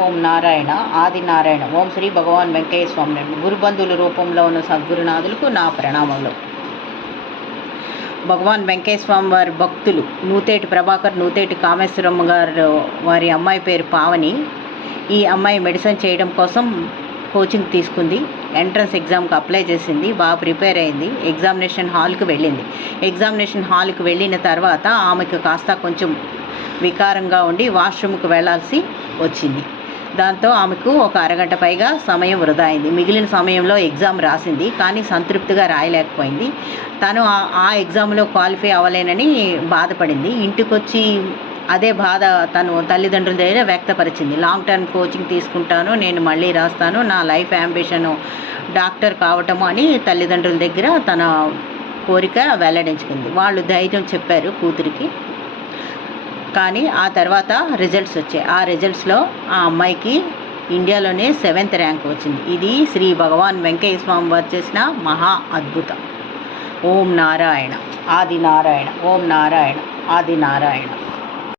ఓం నారాయణ ఆది నారాయణ. ఓం శ్రీ భగవాన్ వెంకయ్య స్వామి. గురుబంధువుల రూపంలో ఉన్న సద్గురునాథులకు నా ప్రణామములు. భగవాన్ వెంకయ్య స్వామి వారి భక్తులు నూతేటి ప్రభాకర్, నూతేటి కామేశ్వరమ్మ గారు వారి అమ్మాయి పేరు పావని. ఈ అమ్మాయి మెడిసిన్ చేయడం కోసం కోచింగ్ తీసుకుంది. ఎంట్రన్స్ ఎగ్జామ్కి అప్లై చేసింది. బాగా ప్రిపేర్ అయింది. ఎగ్జామినేషన్ హాల్కి వెళ్ళింది. ఎగ్జామినేషన్ హాల్కి వెళ్ళిన తర్వాత ఆమెకు కాస్త కొంచెం వికారంగా ఉండి వాష్రూమ్కి వెళ్ళాల్సి వచ్చింది. దాంతో ఆమెకు ఒక అరగంట పైగా సమయం వృధా అయింది. మిగిలిన సమయంలో ఎగ్జామ్ రాసింది, కానీ సంతృప్తిగా రాయలేకపోయింది. తను ఆ ఎగ్జామ్లో క్వాలిఫై అవ్వలేనని బాధపడింది. ఇంటికి వచ్చి అదే బాధ తను తల్లిదండ్రుల దగ్గర వ్యక్తపరిచింది. లాంగ్ టర్మ్ కోచింగ్ తీసుకుంటాను, నేను మళ్ళీ రాస్తాను, నా లైఫ్ యాంబిషన్ డాక్టర్ కావటము అని తల్లిదండ్రుల దగ్గర తన కోరిక వెల్లడించుకుంది. వాళ్ళు ధైర్యం చెప్పారు కూతురికి. కానీ ఆ తర్వాత రిజల్ట్స్ వచ్చాయి. ఆ రిజల్ట్స్లో ఆ అమ్మాయికి ఇండియాలోనే 7th ర్యాంక్ వచ్చింది. ఇది శ్రీ భగవాన్ వెంకయ్య స్వామి వారు చేసిన మహా అద్భుతం. ఓం నారాయణ ఆది నారాయణ. ఓం నారాయణ ఆది నారాయణ.